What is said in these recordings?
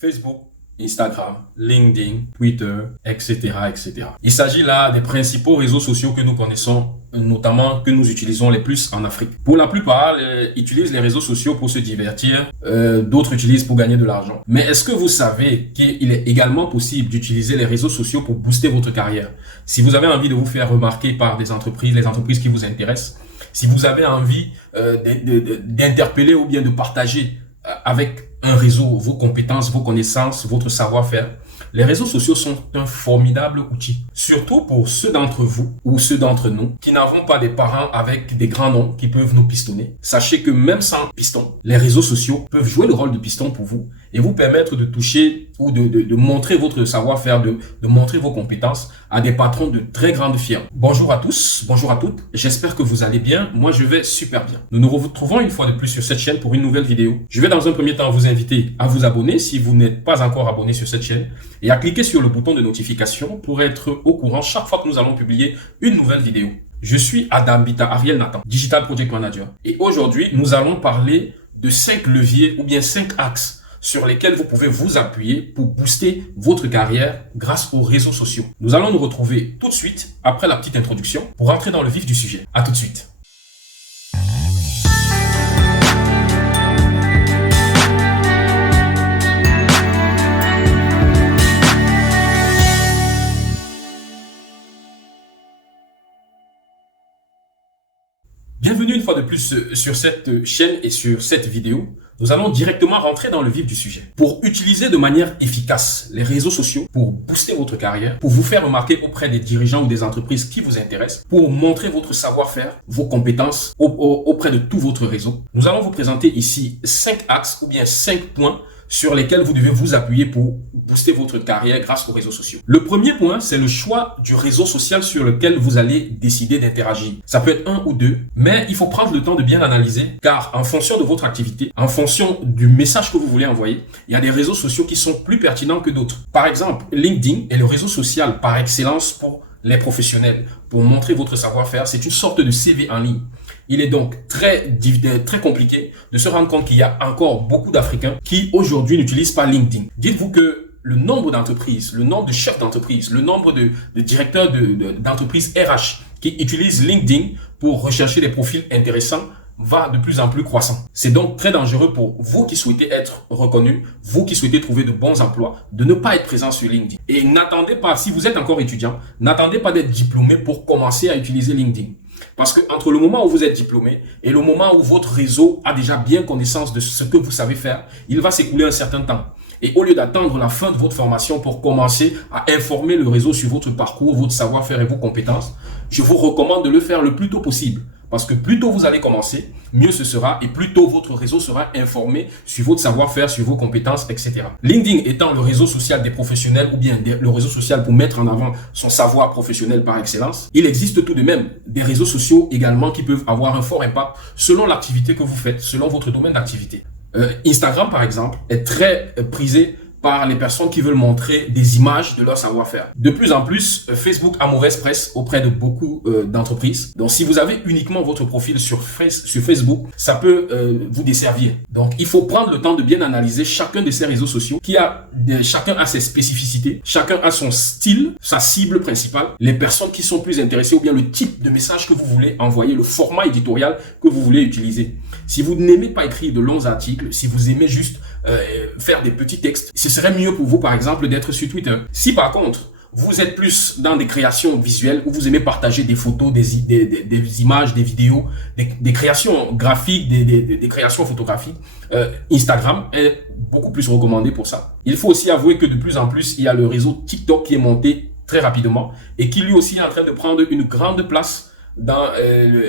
Facebook, Instagram, LinkedIn, Twitter, etc., etc. Il s'agit là des principaux réseaux sociaux que nous connaissons, notamment que nous utilisons les plus en Afrique. Pour la plupart, utilisent les réseaux sociaux pour se divertir, d'autres utilisent pour gagner de l'argent. Mais est-ce que vous savez qu'il est également possible d'utiliser les réseaux sociaux pour booster votre carrière? Si vous avez envie de vous faire remarquer par des entreprises, les entreprises qui vous intéressent, si vous avez envie d'interpeller ou bien de partager avec un réseau, vos compétences, vos connaissances, votre savoir-faire. Les réseaux sociaux sont un formidable outil, surtout pour ceux d'entre vous ou ceux d'entre nous qui n'avons pas des parents avec des grands noms qui peuvent nous pistonner. Sachez que même sans piston, les réseaux sociaux peuvent jouer le rôle de piston pour vous et vous permettre de toucher ou de montrer votre savoir-faire, de montrer vos compétences à des patrons de très grandes firmes. Bonjour à tous, bonjour à toutes, j'espère que vous allez bien, moi je vais super bien. Nous nous retrouvons une fois de plus sur cette chaîne pour une nouvelle vidéo. Je vais dans un premier temps vous inviter à vous abonner si vous n'êtes pas encore abonné sur cette chaîne et à cliquer sur le bouton de notification pour être au courant chaque fois que nous allons publier une nouvelle vidéo. Je suis Adam Bita Ariel Nathan, Digital Project Manager et aujourd'hui nous allons parler de 5 leviers ou bien 5 axes sur lesquels vous pouvez vous appuyer pour booster votre carrière grâce aux réseaux sociaux. Nous allons nous retrouver tout de suite après la petite introduction pour rentrer dans le vif du sujet. À tout de suite. Bienvenue une fois de plus sur cette chaîne et sur cette vidéo. Nous allons directement rentrer dans le vif du sujet. Pour utiliser de manière efficace les réseaux sociaux, pour booster votre carrière, pour vous faire remarquer auprès des dirigeants ou des entreprises qui vous intéressent, pour montrer votre savoir-faire, vos compétences auprès de tout votre réseau, nous allons vous présenter ici 5 axes ou bien 5 points sur lesquels vous devez vous appuyer pour booster votre carrière grâce aux réseaux sociaux. Le premier point, c'est le choix du réseau social sur lequel vous allez décider d'interagir. Ça peut être un ou deux, mais il faut prendre le temps de bien analyser, car en fonction de votre activité, en fonction du message que vous voulez envoyer, il y a des réseaux sociaux qui sont plus pertinents que d'autres. Par exemple, LinkedIn est le réseau social par excellence pour les professionnels, pour montrer votre savoir-faire. C'est une sorte de CV en ligne. Il est donc très compliqué de se rendre compte qu'il y a encore beaucoup d'Africains qui aujourd'hui n'utilisent pas LinkedIn. Dites-vous que le nombre d'entreprises, le nombre de chefs d'entreprise, le nombre de directeurs d'entreprises RH qui utilisent LinkedIn pour rechercher des profils intéressants va de plus en plus croissant. C'est donc très dangereux pour vous qui souhaitez être reconnus, vous qui souhaitez trouver de bons emplois, de ne pas être présent sur LinkedIn. Et n'attendez pas, si vous êtes encore étudiant, n'attendez pas d'être diplômé pour commencer à utiliser LinkedIn. Parce que entre le moment où vous êtes diplômé et le moment où votre réseau a déjà bien connaissance de ce que vous savez faire, il va s'écouler un certain temps. Et au lieu d'attendre la fin de votre formation pour commencer à informer le réseau sur votre parcours, votre savoir-faire et vos compétences, je vous recommande de le faire le plus tôt possible. Parce que plus tôt vous allez commencer, mieux ce sera et plus tôt votre réseau sera informé sur votre savoir-faire, sur vos compétences, etc. LinkedIn étant le réseau social des professionnels ou bien le réseau social pour mettre en avant son savoir professionnel par excellence, il existe tout de même des réseaux sociaux également qui peuvent avoir un fort impact selon l'activité que vous faites, selon votre domaine d'activité. Instagram, par exemple, est très prisé par les personnes qui veulent montrer des images de leur savoir-faire. De plus en plus, Facebook a mauvaise presse auprès de beaucoup d'entreprises. Donc, si vous avez uniquement votre profil sur Facebook, ça peut vous desservir. Donc, il faut prendre le temps de bien analyser chacun de ces réseaux sociaux chacun a ses spécificités, chacun a son style, sa cible principale, les personnes qui sont plus intéressées ou bien le type de message que vous voulez envoyer, le format éditorial que vous voulez utiliser. Si vous n'aimez pas écrire de longs articles, si vous aimez juste faire des petits textes, ce serait mieux pour vous, par exemple, d'être sur Twitter. Si par contre, vous êtes plus dans des créations visuelles où vous aimez partager des photos, des images, des vidéos, des créations graphiques, des créations photographiques, Instagram est beaucoup plus recommandé pour ça. Il faut aussi avouer que de plus en plus, il y a le réseau TikTok qui est monté très rapidement et qui lui aussi est en train de prendre une grande place dans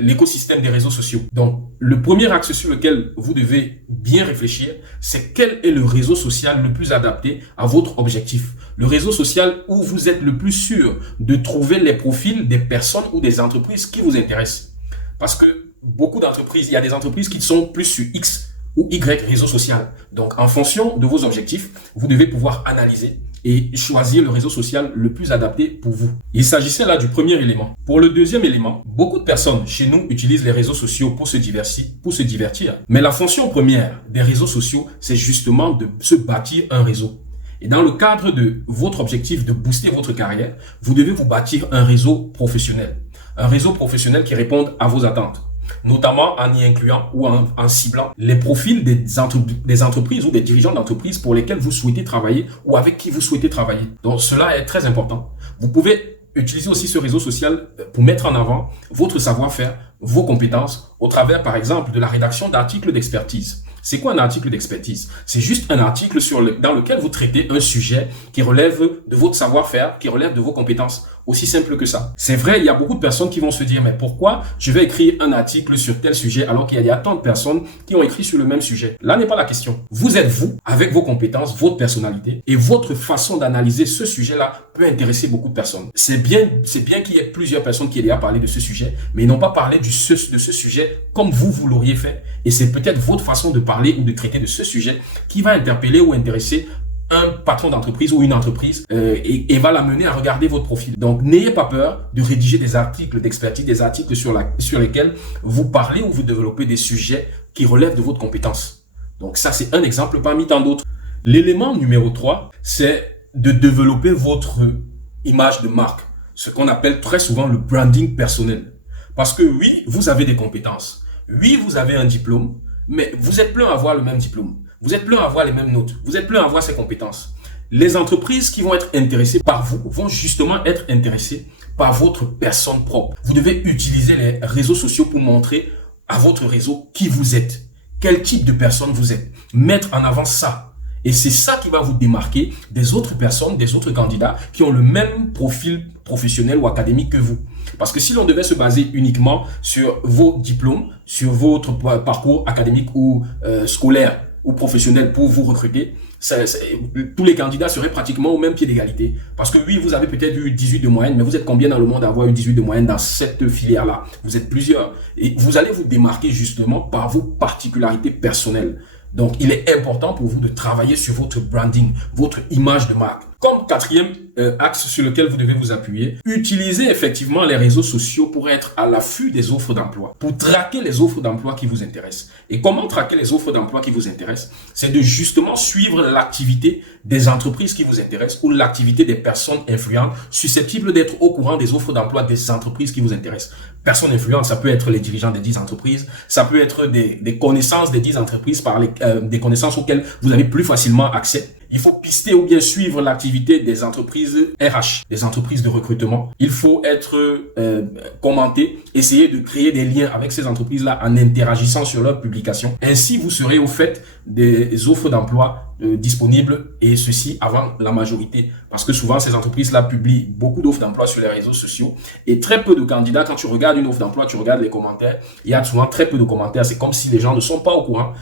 l'écosystème des réseaux sociaux. Donc, le premier axe sur lequel vous devez bien réfléchir, c'est quel est le réseau social le plus adapté à votre objectif. Le réseau social où vous êtes le plus sûr de trouver les profils des personnes ou des entreprises qui vous intéressent. Parce que beaucoup d'entreprises, il y a des entreprises qui sont plus sur X ou Y réseau social. Donc, en fonction de vos objectifs, vous devez pouvoir analyser et choisir le réseau social le plus adapté pour vous. Il s'agissait là du premier élément. Pour le deuxième élément, beaucoup de personnes chez nous utilisent les réseaux sociaux pour se divertir. Mais la fonction première des réseaux sociaux, c'est justement de se bâtir un réseau. Et dans le cadre de votre objectif de booster votre carrière, vous devez vous bâtir un réseau professionnel. Un réseau professionnel qui réponde à vos attentes, notamment en y incluant ou en ciblant les profils des entreprises ou des dirigeants d'entreprises pour lesquels vous souhaitez travailler ou avec qui vous souhaitez travailler. Donc cela est très important. Vous pouvez utiliser aussi ce réseau social pour mettre en avant votre savoir-faire, vos compétences, au travers par exemple de la rédaction d'articles d'expertise. C'est quoi un article d'expertise? C'est juste un article dans lequel vous traitez un sujet qui relève de votre savoir-faire, qui relève de vos compétences. Aussi simple que ça. C'est vrai, il y a beaucoup de personnes qui vont se dire, mais pourquoi je vais écrire un article sur tel sujet alors qu'il y a tant de personnes qui ont écrit sur le même sujet? Là n'est pas la question. Vous êtes vous, avec vos compétences, votre personnalité, et votre façon d'analyser ce sujet-là peut intéresser beaucoup de personnes. C'est bien qu'il y ait plusieurs personnes qui aient déjà parlé de ce sujet, mais ils n'ont pas parlé de ce sujet comme vous l'auriez fait. Et c'est peut-être votre façon de parler ou de traiter de ce sujet qui va interpeller ou intéresser un patron d'entreprise ou une entreprise et va l'amener à regarder votre profil. Donc, n'ayez pas peur de rédiger des articles d'expertise, des articles sur lesquels vous parlez ou vous développez des sujets qui relèvent de votre compétence. Donc, ça, c'est un exemple parmi tant d'autres. L'élément numéro 3, c'est de développer votre image de marque, ce qu'on appelle très souvent le branding personnel. Parce que oui, vous avez des compétences. Oui, vous avez un diplôme, mais vous êtes plein à avoir le même diplôme. Vous êtes plein à avoir les mêmes notes. Vous êtes plein à avoir ces compétences. Les entreprises qui vont être intéressées par vous vont justement être intéressées par votre personne propre. Vous devez utiliser les réseaux sociaux pour montrer à votre réseau qui vous êtes, quel type de personne vous êtes. Mettre en avant ça. Et c'est ça qui va vous démarquer des autres personnes, des autres candidats qui ont le même profil professionnel ou académique que vous. Parce que si l'on devait se baser uniquement sur vos diplômes, sur votre parcours académique ou scolaire, ou professionnel pour vous recruter, tous les candidats seraient pratiquement au même pied d'égalité. Parce que oui, vous avez peut-être eu 18 de moyenne, mais vous êtes combien dans le monde à avoir eu 18 de moyenne dans cette filière-là? Vous êtes plusieurs. Et vous allez vous démarquer justement par vos particularités personnelles. Donc, il est important pour vous de travailler sur votre branding, votre image de marque. Comme quatrième axe sur lequel vous devez vous appuyer, utilisez effectivement les réseaux sociaux pour être à l'affût des offres d'emploi, pour traquer les offres d'emploi qui vous intéressent. Et comment traquer les offres d'emploi qui vous intéressent? C'est de justement suivre l'activité des entreprises qui vous intéressent ou l'activité des personnes influentes susceptibles d'être au courant des offres d'emploi des entreprises qui vous intéressent. Personnes influentes, ça peut être les dirigeants des 10 entreprises, ça peut être des connaissances des 10 entreprises, des connaissances auxquelles vous avez plus facilement accès. Il faut pister ou bien suivre l'activité des entreprises RH, des entreprises de recrutement. Il faut être commenté, essayer de créer des liens avec ces entreprises-là en interagissant sur leurs publications. Ainsi, vous serez au fait des offres d'emploi disponibles, et ceci avant la majorité. Parce que souvent, ces entreprises-là publient beaucoup d'offres d'emploi sur les réseaux sociaux et très peu de candidats. Quand tu regardes une offre d'emploi, tu regardes les commentaires, il y a souvent très peu de commentaires. C'est comme si les gens ne sont pas au courant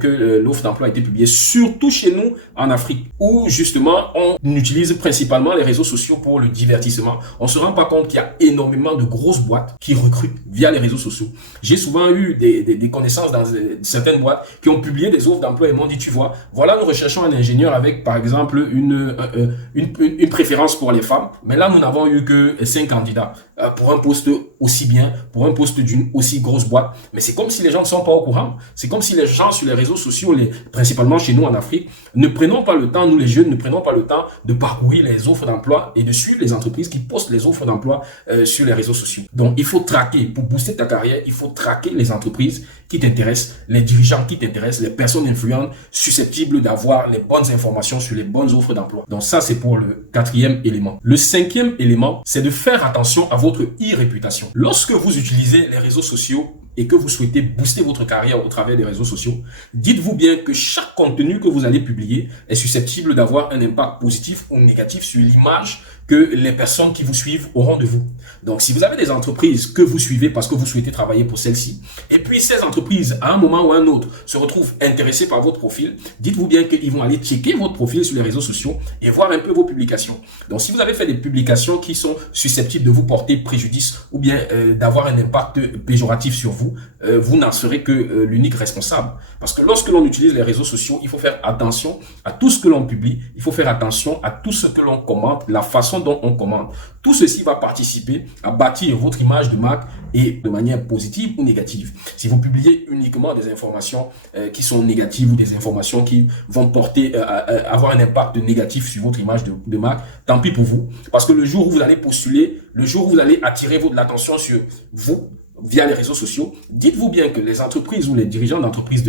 que l'offre d'emploi a été publiée, surtout chez nous en Afrique, où justement on utilise principalement les réseaux sociaux pour le divertissement. On se rend pas compte qu'il y a énormément de grosses boîtes qui recrutent via les réseaux sociaux. J'ai souvent eu des connaissances dans certaines boîtes qui ont publié des offres d'emploi et m'ont dit, tu vois, voilà, nous recherchons un ingénieur avec par exemple une préférence pour les femmes, mais là nous n'avons eu que 5 candidats pour un poste aussi bien, pour un poste d'une aussi grosse boîte. Mais c'est comme si les gens ne sont pas au courant. C'est comme si les gens sur les réseaux sociaux, principalement chez nous en Afrique, ne prenons pas le temps, nous les jeunes, ne prenons pas le temps de parcourir les offres d'emploi et de suivre les entreprises qui postent les offres d'emploi sur les réseaux sociaux. Donc il faut traquer, pour booster ta carrière, il faut traquer les entreprises qui t'intéressent, les dirigeants qui t'intéressent, les personnes influentes susceptibles d'avoir les bonnes informations sur les bonnes offres d'emploi. Donc ça, c'est pour le 4e élément. Le 5e élément, c'est de faire attention à votre e-réputation. Lorsque vous utilisez les réseaux sociaux et que vous souhaitez booster votre carrière au travers des réseaux sociaux, dites-vous bien que chaque contenu que vous allez publier est susceptible d'avoir un impact positif ou négatif sur l'image que les personnes qui vous suivent auront de vous. Donc, si vous avez des entreprises que vous suivez parce que vous souhaitez travailler pour celles-ci, et puis ces entreprises, à un moment ou à un autre, se retrouvent intéressées par votre profil, dites-vous bien qu'ils vont aller checker votre profil sur les réseaux sociaux et voir un peu vos publications. Donc, si vous avez fait des publications qui sont susceptibles de vous porter préjudice ou bien d'avoir un impact péjoratif sur vous, vous, vous n'en serez que l'unique responsable. Parce que lorsque l'on utilise les réseaux sociaux, il faut faire attention à tout ce que l'on publie, il faut faire attention à tout ce que l'on commente, la façon dont on commente. Tout ceci va participer à bâtir votre image de marque et de manière positive ou négative. Si vous publiez uniquement des informations qui sont négatives ou des informations qui vont porter, avoir un impact négatif sur votre image de marque, tant pis pour vous. Parce que le jour où vous allez postuler, le jour où vous allez attirer l'attention sur vous, via les réseaux sociaux, dites-vous bien que les entreprises ou les dirigeants d'entreprises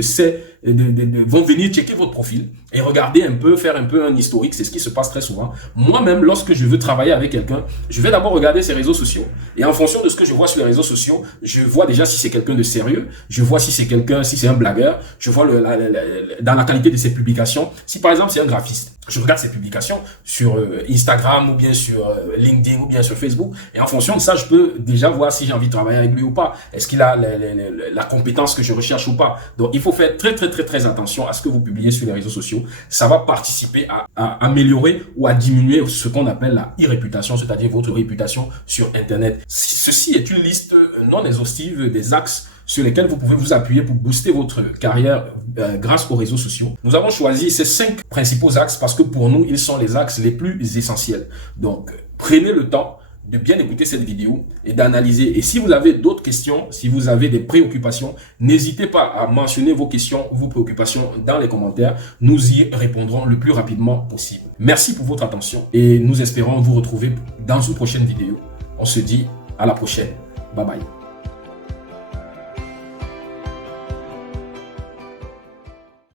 vont venir checker votre profil et regarder un peu, faire un peu un historique. C'est ce qui se passe très souvent. Moi-même, lorsque je veux travailler avec quelqu'un, je vais d'abord regarder ses réseaux sociaux. Et en fonction de ce que je vois sur les réseaux sociaux, je vois déjà si c'est quelqu'un de sérieux, je vois si c'est un blagueur, je vois dans la qualité de ses publications. Si par exemple c'est un graphiste, je regarde ses publications sur Instagram ou bien sur LinkedIn ou bien sur Facebook. Et en fonction de ça, je peux déjà voir si j'ai envie de travailler avec lui ou pas. Est-ce qu'il a la compétence que je recherche ou pas. Donc, il faut faire très attention à ce que vous publiez sur les réseaux sociaux. Ça va participer à améliorer ou à diminuer ce qu'on appelle la e-réputation, c'est-à-dire votre réputation sur Internet. Ceci est une liste non exhaustive des axes sur lesquels vous pouvez vous appuyer pour booster votre carrière grâce aux réseaux sociaux. Nous avons choisi ces 5 principaux axes parce que pour nous, ils sont les axes les plus essentiels. Donc, prenez le temps de bien écouter cette vidéo et d'analyser. Et si vous avez d'autres questions, si vous avez des préoccupations, n'hésitez pas à mentionner vos questions, vos préoccupations dans les commentaires. Nous y répondrons le plus rapidement possible. Merci pour votre attention et nous espérons vous retrouver dans une prochaine vidéo. On se dit à la prochaine. Bye bye.